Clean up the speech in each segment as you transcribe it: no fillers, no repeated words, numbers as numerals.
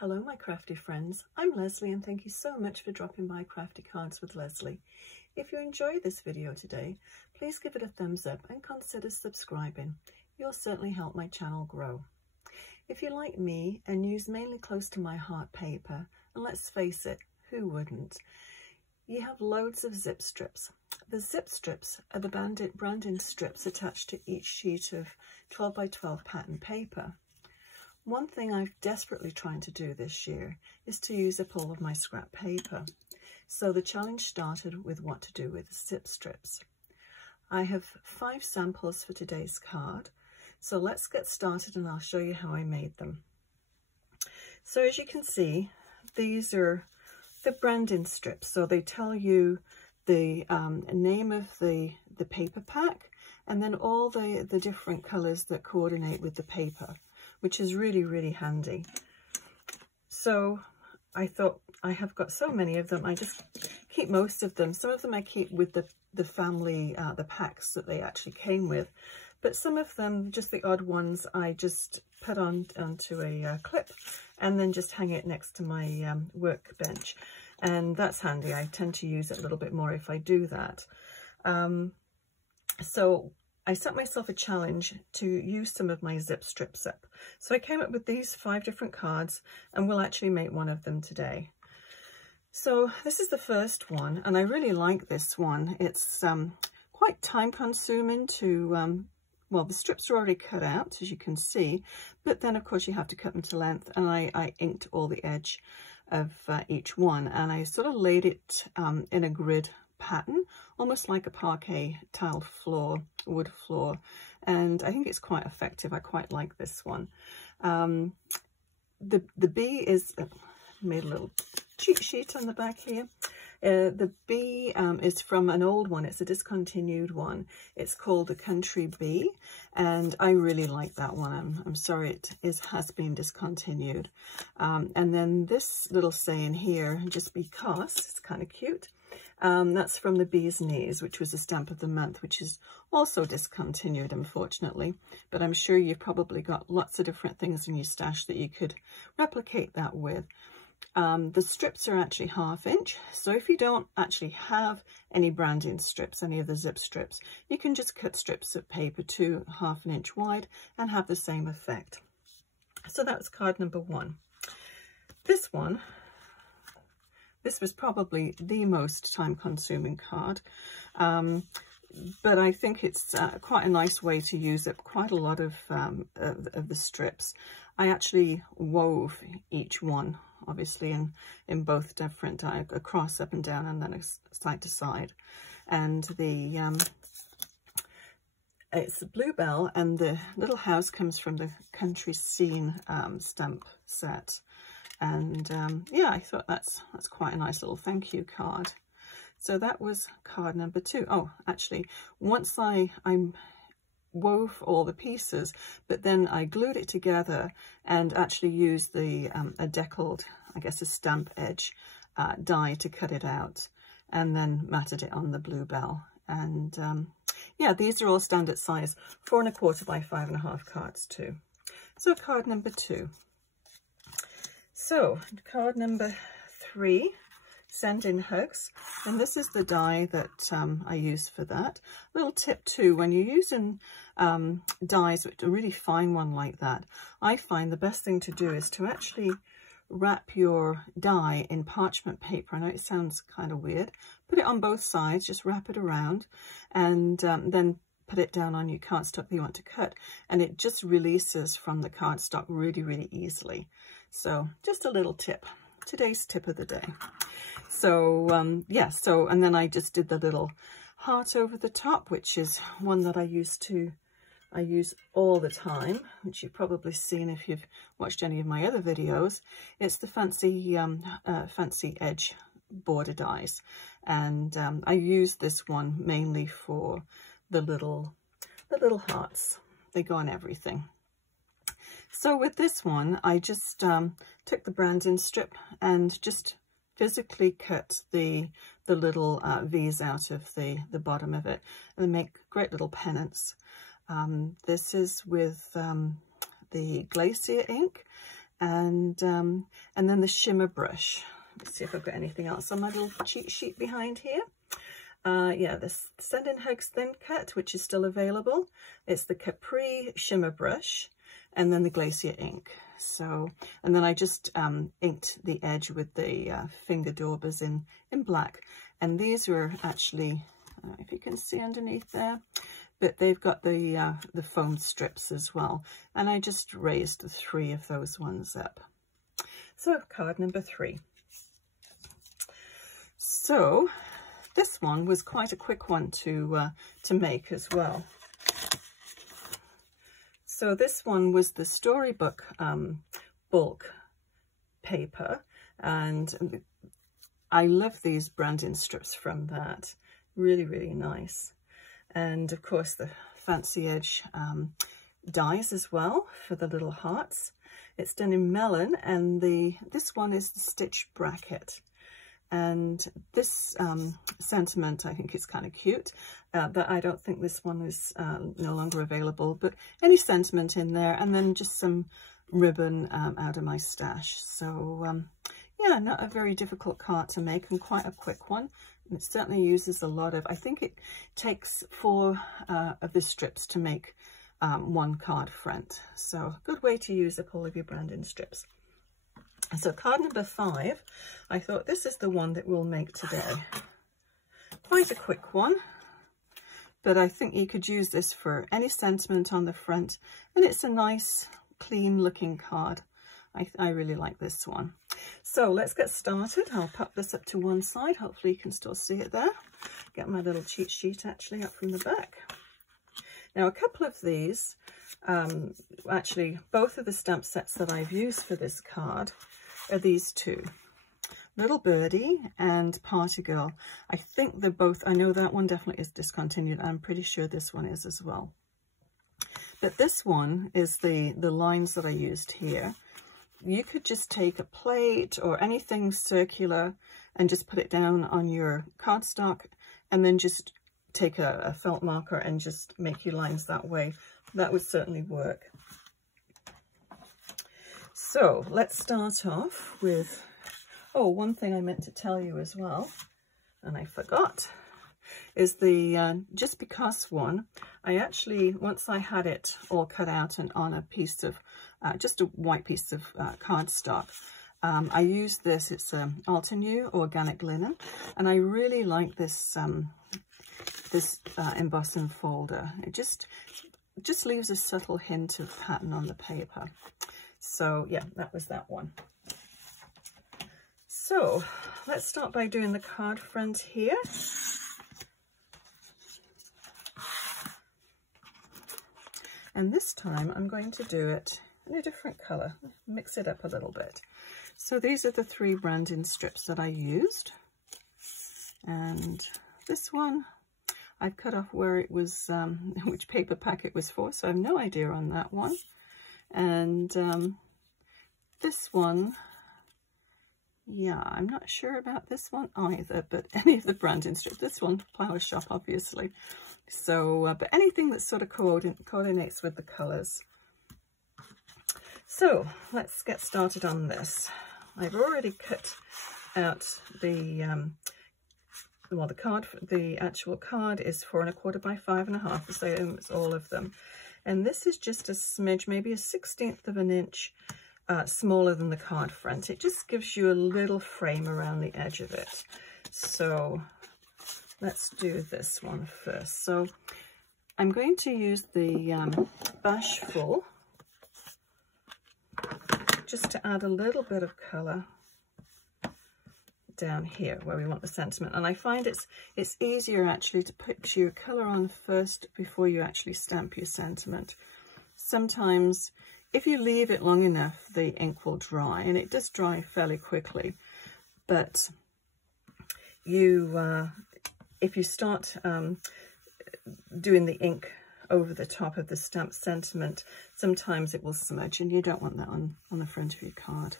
Hello my crafty friends, I'm Leslie and thank you so much for dropping by Crafty Cards with Leslie. If you enjoyed this video today, please give it a thumbs up and consider subscribing. You'll certainly help my channel grow. If you like me and use mainly close to my heart paper, and let's face it, who wouldn't? You have loads of zip strips. The zip strips are the branding strips attached to each sheet of 12 by 12 pattern paper. One thing I'm desperately trying to do this year is to use up all of my scrap paper. So the challenge started with what to do with the zip strips. I have 5 samples for today's card. So let's get started and I'll show you how I made them. So as you can see, these are the branding strips. So they tell you the name of the paper pack and then all the different colors that coordinate with the paper, which is really, really handy. So I thought I have got so many of them, I just keep most of them. Some of them I keep with the family, the packs that they actually came with. But some of them, just the odd ones, I just put onto a clip and then just hang it next to my workbench. And that's handy. I tend to use it a little bit more if I do that. So I set myself a challenge to use some of my zip strips up. So I came up with these 5 different cards and we'll actually make one of them today. So this is the first one and I really like this one. It's quite time consuming to, well, the strips are already cut out as you can see, but then of course you have to cut them to length, and I inked all the edge of each one and I sort of laid it in a grid pattern, almost like a parquet tile floor, wood floor, and I think it's quite effective. I quite like this one. The bee is made a little cheat sheet on the back here. The bee is from an old one. It's a discontinued one. It's called the Country Bee, and I really like that one. I'm sorry it has been discontinued. And then this little saying here, just because, it's kind of cute. That's from the Bee's Knees, which was a stamp of the month, which is also discontinued, unfortunately. But I'm sure you've probably got lots of different things in your stash that you could replicate that with. The strips are actually 1/2 inch. So if you don't actually have any branding strips, any of the zip strips, you can just cut strips of paper to 1/2 inch wide and have the same effect. So that's card number 1. This one, this was probably the most time-consuming card, but I think it's quite a nice way to use up quite a lot of the strips. I actually wove each one, obviously in both different, across, up and down, and then side to side. And it's a Belle, and the little house comes from the Country Scene stamp set. And yeah, I thought that's quite a nice little thank you card. So that was card number 2. Oh, actually, once I wove all the pieces, but then I glued it together and actually used the a deckled, I guess a stamp edge die to cut it out, and then matted it on the Belle. And yeah, these are all standard size 4 1/4 by 5 1/2 cards too. So card number 2. So card number 3, Send in Hugs, and this is the die that I use for that. Little tip too, when you're using dies, a really fine one like that, I find the best thing to do is to actually wrap your die in parchment paper. I know it sounds kind of weird. Put it on both sides, just wrap it around, and then put it down on your cardstock that you want to cut, and it just releases from the cardstock really, really easily. So just a little tip, today's tip of the day. So yeah, so, and then I just did the little heart over the top, which is one that I use all the time, which you've probably seen if you've watched any of my other videos. It's the fancy edge border dies, and I use this one mainly for the little hearts. They go on everything. So with this one, I just took the branding strip and just physically cut the little V's out of the bottom of it, and they make great little pennants. This is with the Glacier ink, and then the shimmer brush. Let's see if I've got anything else on my little cheat sheet behind here. Yeah, this Send in Hugs Thin Cut, which is still available. It's the Capri shimmer brush, and then the Glacier ink. So, and then I just inked the edge with the finger daubers in black. And these were actually, if you can see underneath there, but they've got the foam strips as well. And I just raised the 3 of those ones up. So card number 3. So this one was quite a quick one to make as well. So this one was the Storybook bulk paper, and I love these branding strips from that. Really, really nice. And of course the fancy edge dies as well for the little hearts. It's done in melon, and this one is the stitch bracket. And this sentiment, I think, is kind of cute, but I don't think this one is no longer available. But any sentiment in there, and then just some ribbon out of my stash. So yeah, not a very difficult card to make, and quite a quick one. It certainly uses a lot of, I think it takes 4 of the strips to make 1 card front. So good way to use up all of your branding strips. So card number 5, I thought this is the one that we'll make today. Quite a quick one, but I think you could use this for any sentiment on the front, and it's a nice clean looking card. I really like this one. So let's get started. I'll pop this up to one side. Hopefully you can still see it there. Get my little cheat sheet actually up from the back. Now a couple of these, actually both of the stamp sets that I've used for this card are these 2. Little Birdie and Party Girl. I think they're both, I know that one definitely is discontinued. I'm pretty sure this one is as well. But this one is the lines that I used here. You could just take a plate or anything circular and just put it down on your cardstock, and then just take a felt marker and just make your lines that way. That would certainly work. So let's start off with, oh, one thing I meant to tell you as well, and I forgot, is the Just Because one. I actually, once I had it all cut out and on a piece of, just a white piece of cardstock, I used this, it's Altenew organic linen, and I really like this this emboss and folder. It just leaves a subtle hint of pattern on the paper. So yeah, that was that one. So let's start by doing the card front here. And this time I'm going to do it in a different color, mix it up a little bit. So these are the 3 branding strips that I used. And this one, I've cut off where it was, which paper pack it was for, so I have no idea on that one. And this one, yeah, I'm not sure about this one either, but any of the branding strips, this one, Flower Shop, obviously. So, but anything that sort of coordinates with the colours. So let's get started on this. I've already cut out the, well, the actual card is 4 1/4 by 5 1/2, so it's all of them. And this is just a smidge, maybe a 1/16 of an inch smaller than the card front. It just gives you a little frame around the edge of it. So let's do this one first. So I'm going to use the Bashful just to add a little bit of colour down here where we want the sentiment. And I find it's easier actually to put your colour on first before you actually stamp your sentiment. Sometimes if you leave it long enough, the ink will dry, and it does dry fairly quickly. But you, if you start doing the ink over the top of the stamped sentiment, sometimes it will smudge, and you don't want that on the front of your card.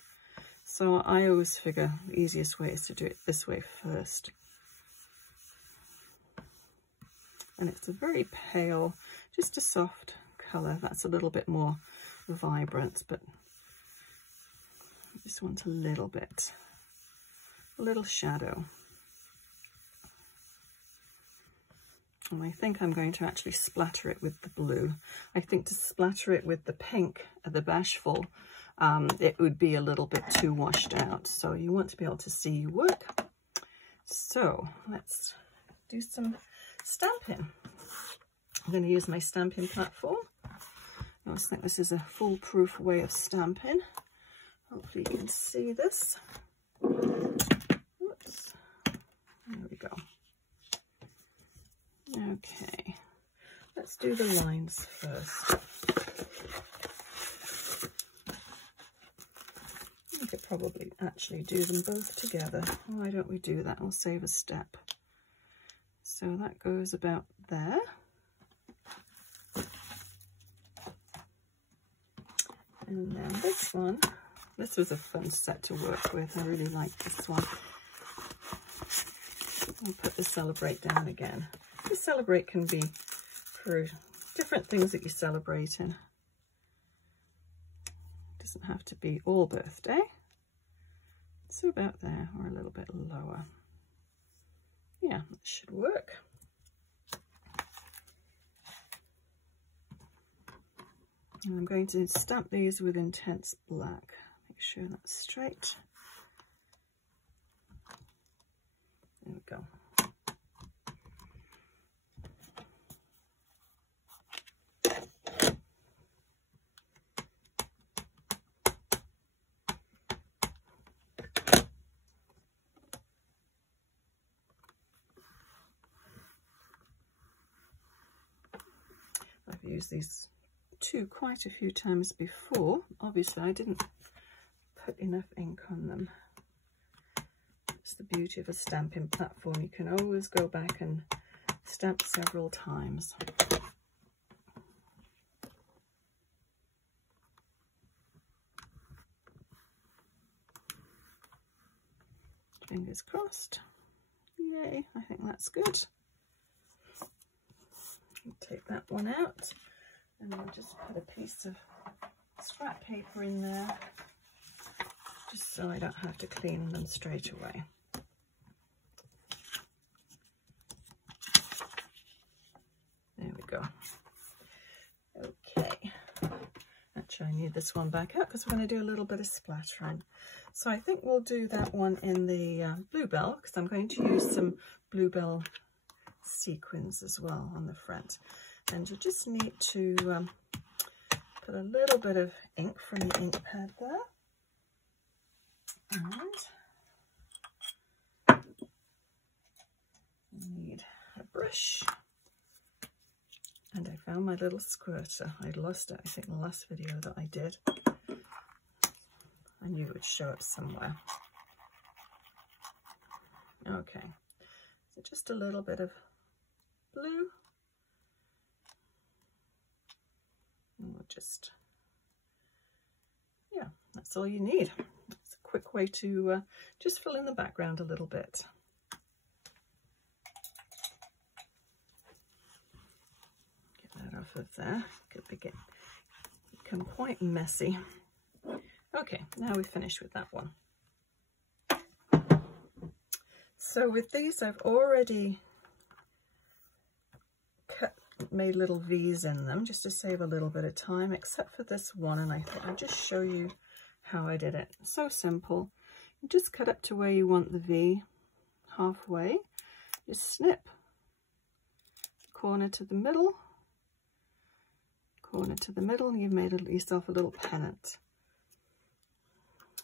So I always figure the easiest way is to do it this way first. And it's a very pale, just a soft colour. That's a little bit more vibrant, but Just want a little bit, a little shadow. And I think I'm going to actually splatter it with the blue. I think to splatter it with the pink, the Bashful, it would be a little bit too washed out. So you want to be able to see your work. So let's do some stamping. I'm going to use my stamping platform. I always think this is a foolproof way of stamping. Hopefully you can see this. Oops. There we go. Okay, let's do the lines first. We could probably actually do them both together. Why don't we do that? I'll save a step. So that goes about there. And then this one, this was a fun set to work with. I really like this one. I'll put the Celebrate down again. The Celebrate can be for different things that you're celebrating. It doesn't have to be all birthday. So about there, or a little bit lower. Yeah, that should work. And I'm going to stamp these with Intense Black. Make sure that's straight. There we go. I've used these two quite a few times before. Obviously I didn't put enough ink on them. It's the beauty of a stamping platform. You can always go back and stamp several times. Fingers crossed. Yay, I think that's good. Take that one out, and I'll just put a piece of scrap paper in there, just so I don't have to clean them straight away. There we go. Okay, actually I need this one back out because we're going to do a little bit of splattering. So I think we'll do that one in the Bluebell, because I'm going to use some Bluebell sequins as well on the front. And you just need to put a little bit of ink from the ink pad there. And need a brush. And I found my little squirter. I'd lost it, I think, in the last video that I did. I knew it would show up somewhere. Okay, so just a little bit of blue. And we'll just, yeah, that's all you need. It's a quick way to just fill in the background a little bit. Get that off of there. Could become quite messy. Okay, now we've finished with that one. So with these, I've already made little V's in them just to save a little bit of time, except for this one, and I thought I'd just show you how I did it. So simple. You just cut up to where you want the V, halfway. You snip, corner to the middle, corner to the middle, and you've made yourself a little pennant.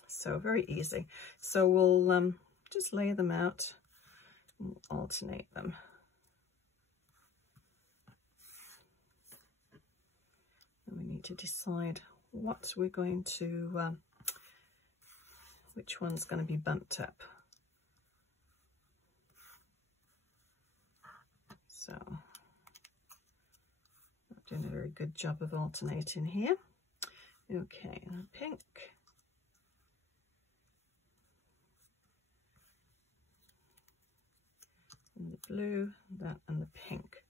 So very easy. So we'll just lay them out and alternate them. And we need to decide what we're going to, which one's going to be bumped up. So, I'm doing a very good job of alternating here. Okay, and pink. And the blue, that, and the pink.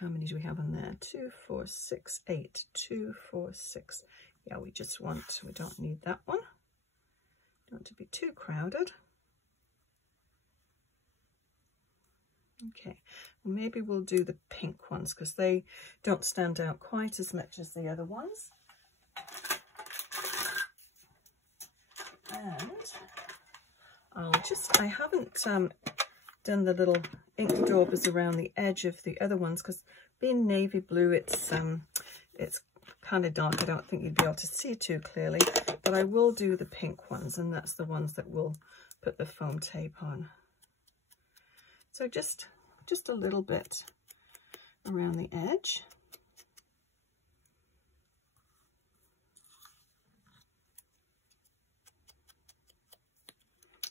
How many do we have on there? 2, 4, 6, 8. 2, 4, 6, Yeah, we don't need that one. Don't want to be too crowded. Okay, well, maybe we'll do the pink ones because they don't stand out quite as much as the other ones. And I haven't done the little ink daubers around the edge of the other ones because being navy blue, it's kind of dark. I don't think you'd be able to see too clearly, but I will do the pink ones, and that's the ones that we'll put the foam tape on. So just a little bit around the edge.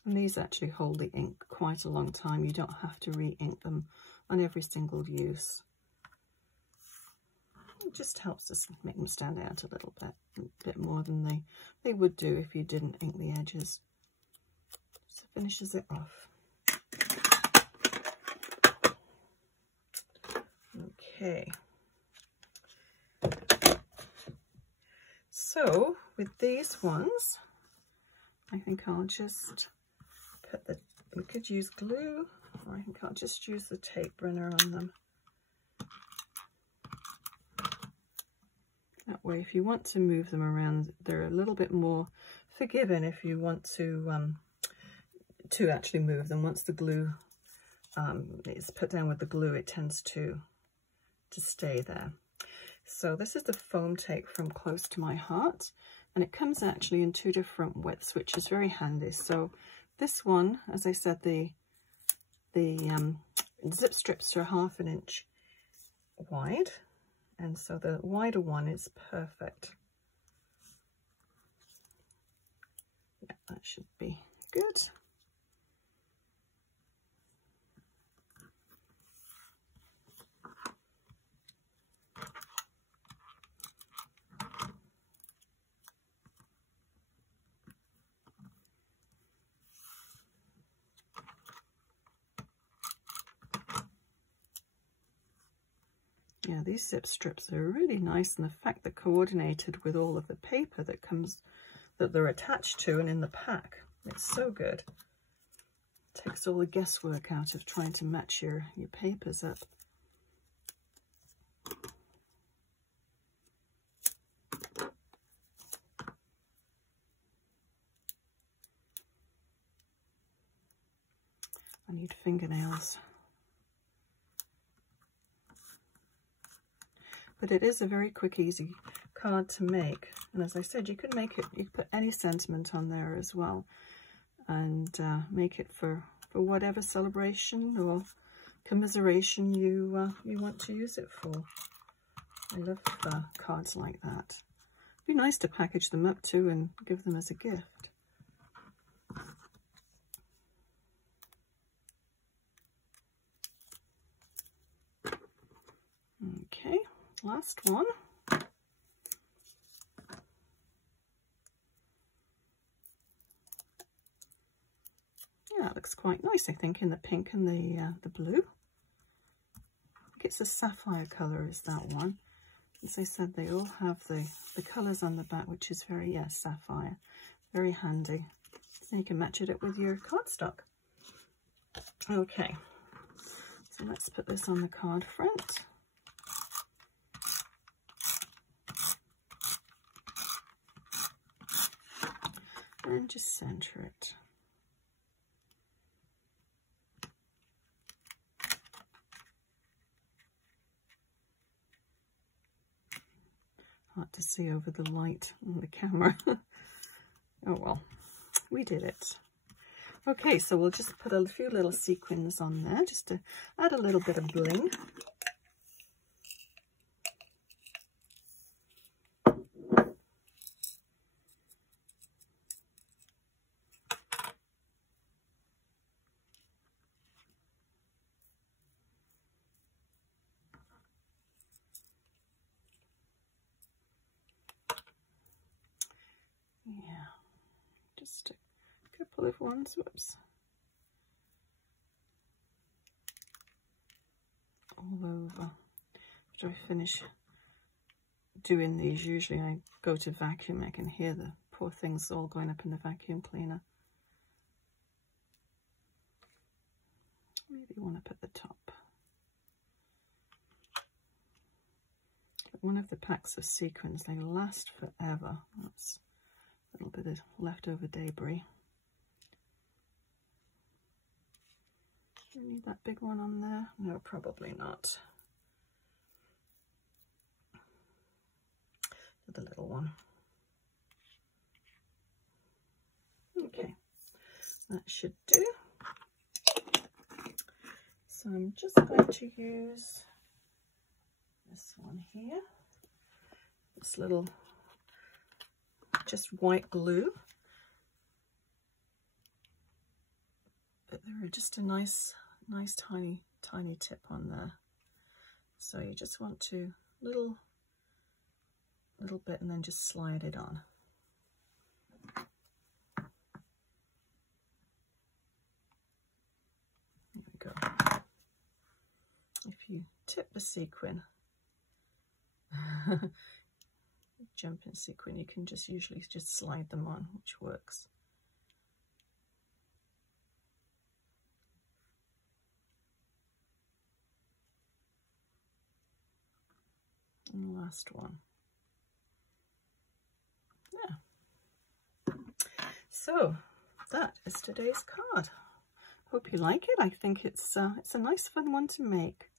And these actually hold the ink quite a long time. You don't have to re-ink them on every single use. It just helps us make them stand out a little bit more than they would do if you didn't ink the edges. So finishes it off. Okay. So with these ones, I think I'll just put we could use glue, or I think I'll just use the tape runner on them. That way, if you want to move them around, they're a little bit more forgiving if you want to actually move them. Once the glue is put down with the glue, it tends to stay there. So this is the foam tape from Close to My Heart, and it comes actually in 2 different widths, which is very handy. So this one, as I said, the zip strips are 1/2 inch wide, and so the wider one is perfect. Yeah, that should be good. Yeah, these zip strips are really nice, and the fact they're coordinated with all of the paper that they're attached to and in the pack, it's so good. Takes all the guesswork out of trying to match your papers up. I need fingernails. But it is a very quick, easy card to make. And as I said, you could make it, you could put any sentiment on there as well, and make it for whatever celebration or commiseration you want to use it for. I love cards like that. It'd be nice to package them up too and give them as a gift. Okay. Last one. Yeah, it looks quite nice, I think, in the pink and the blue. I think it's a sapphire colour is that one. As I said, they all have the colours on the back, which is very, sapphire. Very handy. So you can match it up with your cardstock. Okay, so let's put this on the card front. And just center it. Hard to see over the light on the camera. Oh well, we did it. Okay, so we'll just put a few little sequins on there just to add a little bit of bling. Yeah, just a couple of ones, whoops, all over after I finish doing these, usually I go to vacuum. I can hear the poor things all going up in the vacuum cleaner. Maybe one up at the top. One of the packs of sequins, they last forever. That's a little bit of leftover debris. Do you need that big one on there? No, probably not. The little one. Okay, that should do. So I'm just going to use this one here, this little just white glue, but there are just a nice tiny tip on there. So you just want to little bit and then just slide it on. There we go. If you tip the sequin, jumping sequin, you can just usually just slide them on, which works. And the last one. Yeah. So that is today's card. Hope you like it. I think it's a nice fun one to make.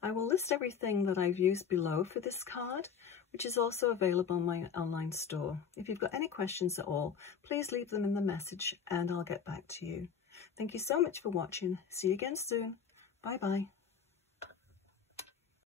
I will list everything that I've used below for this card, which is also available on my online store. If you've got any questions at all, please leave them in the message and I'll get back to you. Thank you so much for watching. See you again soon. Bye bye.